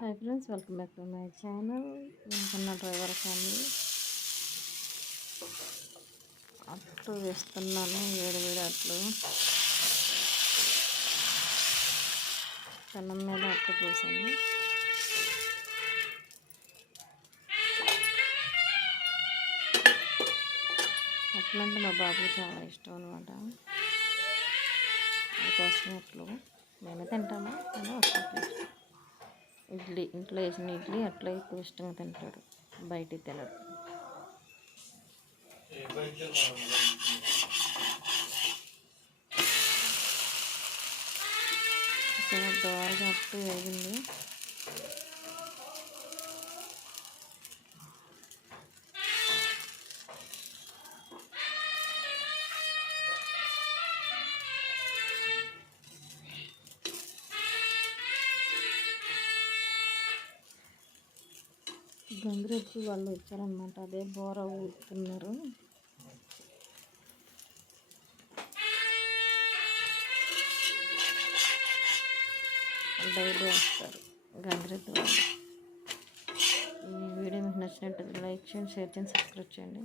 Hi friends, welcome back to my channel. వెళ్తున్న driver family అట్లు వేస్తున్నాను. వేడి అట్లు పెనం మీద అట్లు పోసాను. అట్లు అంటే మా బాబుకి చాలా ఇష్టం అనమాట. అందుకోసం అట్లు మేమే తింటాము, కానీ అట్లా ఇడ్లీ ఇంట్లో వేసిన ఇడ్లీ అట్లా ఎక్కువ ఇష్టంగా తింటాడు, బయటికి తినడు. చాలా బాగా అట్టు వేగింది. గంగిరెద్దు వాళ్ళు వచ్చారనమాట. అదే బోర ఊరుతున్నారు. డైలీ వస్తారు గంగిరెద్దు వాళ్ళు. ఈ వీడియో మీకు నచ్చినట్టు లైక్ చేయండి, షేర్ చేయండి, సబ్స్క్రైబ్ చేయండి.